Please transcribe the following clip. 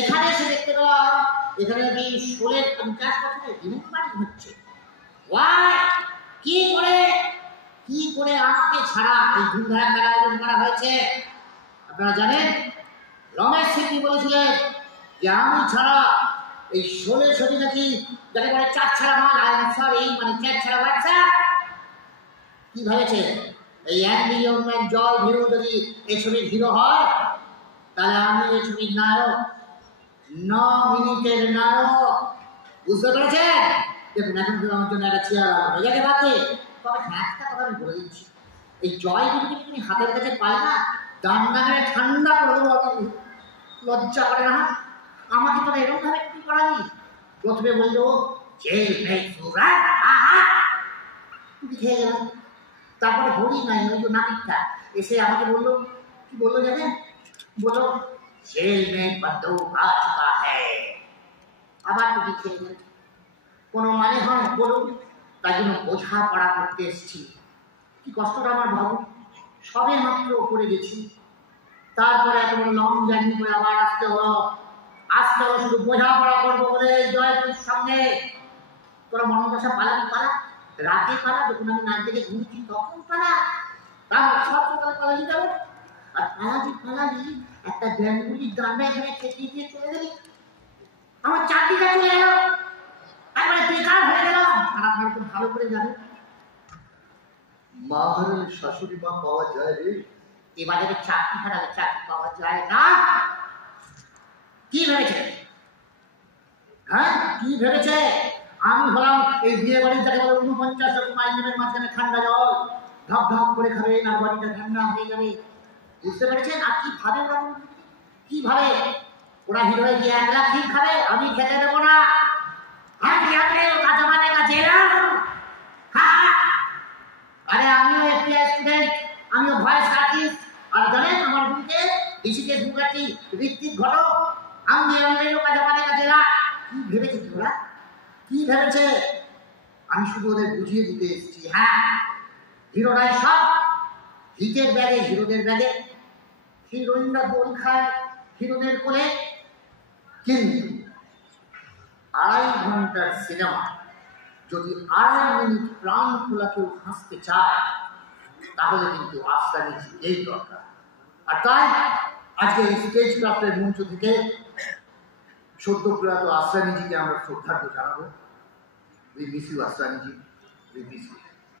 এখানে এসে দেখতে পেলাম এখানে নাকি 16-50 বছরের বাড়ি হচ্ছে। কি করে আমাকে ছাড়া এই ধুমধামের আয়োজন করা হয়েছে? আপনারা জানেন রমেশ সিং বলেছিলেন যে আমি ছাড়া এই 16 নাকি যাকে বলে চার ছাড়া মাল এই মানে চার ছাড়া বাচ্চা। কি ভেবেছে এই অ্যান্ডি ইয়ংম্যান জয় ভিরু যদি এই ছবির হিরো হয় তাহলে আমি এই ছবির নায়ক, 9 মিনিটের নায়ক। বুঝতে পেরেছেন? দেখুন এখন আমার জন্য একটা চেয়ার হয়ে যাবে বাদে। তবে একটা কথা আমি বলে দিচ্ছি, এই জয় ভিরুকে তুমি হাতের কাছে পাই না ডান্ডা মেরে ঠান্ডা করে দেবো। লজ্জা করে না? আমাকে তো এরকম ভাবে কি করাই? প্রথমে বললো জেল নেই খেয়ে গেলাম। তারপরে হরি নাই ওই যে নাপিতটা এসে আমাকে বললো, কি বললো জানেন? বলো জেল নেই আবার টুকি খেয়ে গেল। কোনো মানে হয় বলুন? তাই জন্য বোঝা পড়া করতে এসেছি। কি কষ্টটা আমার ভাবুন, সবে মাত্র করে গেছি, তারপরে এত বড় লং জার্নি করে আবার আসতে হলো শুধু বোঝাপড়া করবো বলে জয়পুর সঙ্গে। তোরা মন দশা পালাবি পালা, রাতে পালা, যখন আমি নাচ থেকে ঘুরছি তখন পালা, তারপর সব সকালে পালাবি যাবে। আর পালাবি একটা ব্যাঙ্গুলি ডান্ডা এখানে খেতে দিয়ে চলে গেলি, আমার চাকরিটা চলে গেল, তারপরে বেকার হয়ে গেলাম। আর আপনারা তো ভালো করে জানেন মা হারালে শাশুড়ি মা পাওয়া যায় রে। এবারে চাকরি হারালে চাকরি পাওয়া যায় না। কি ভেবেছে? হ্যাঁ কি ভেবেছে? আমি হলাম এই বিয়ে বাড়ির যাকে বলে 49 রকম আইটেমের মাঝখানে ঠান্ডা জল ঢক ঢক করে খাবে, না বাড়িটা ঠান্ডা হয়ে যাবে। বুঝতে পেরেছেন? আর কি ভাবে ওরা, কি ভাবে ওরা হিরো হয়ে গিয়ে 1 লাখ দিন খাবে, আমি খেতে দেবো না। আরে আমিও এফবিআই স্টুডেন্ট, আমিও ভয়েস আর্টিস্ট। আর জানেন আমার বুকে ঋষিকেশ মুখার্জি, ঋত্বিক ঘটক, আমি জেলা। কি ভেবেছে ওরা? কি ভেবেছে? আমি শুধু ওদের বুঝিয়ে দিতে এসেছি। হ্যাঁ হিরোরাই সব, হিটের ব্যাগে হিরোদের ব্যাগে, হিরোইনরা দোল খায় হিরোদের কোলে। কিন্তু 2.5 ঘন্টার সিনেমা যদি 2.5 মিনিট প্রাণ খোলা কেউ হাসতে চায় তাহলে কিন্তু আফসানি এই দরকার। আর তাই আজকে এই স্টেজ ক্রাফটের মঞ্চ থেকে সদ্য প্রয়াত আফসানিজিকে আমরা শ্রদ্ধার্ঘ্য জানাবো। We miss you Afsaniji, we miss you.